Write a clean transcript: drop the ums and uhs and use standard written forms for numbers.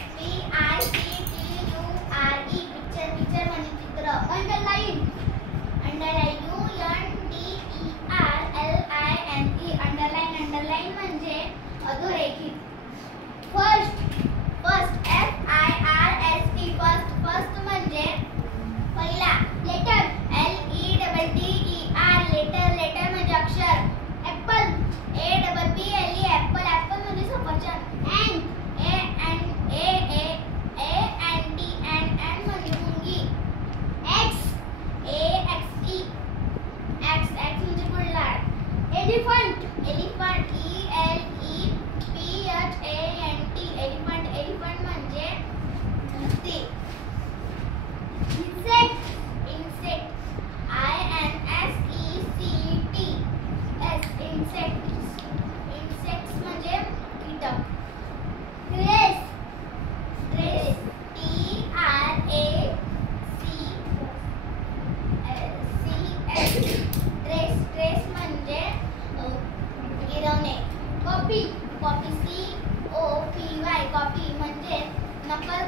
PICTURE picture म्हणजे चित्र. Underline UNDERLINE underline म्हणजे अधोरेखित. फर्स्ट फर्स्ट म्हणजे पहिला. लेटर लेटर म्हणजे अक्षर. ऍपल ऍपल म्हणजे सफरचंद. अँड म्हणजे मुंगी. एक्स म्हणजे बुलढाण. एलिफंट एलिफंट म्हणजे हत्ती. इंसेक्ट इंसेक्ट्स म्हणजे कीटक. ट्रेस ट्रेस म्हणजे गिरवणे. कॉपी COPY कॉपी म्हणजे नकल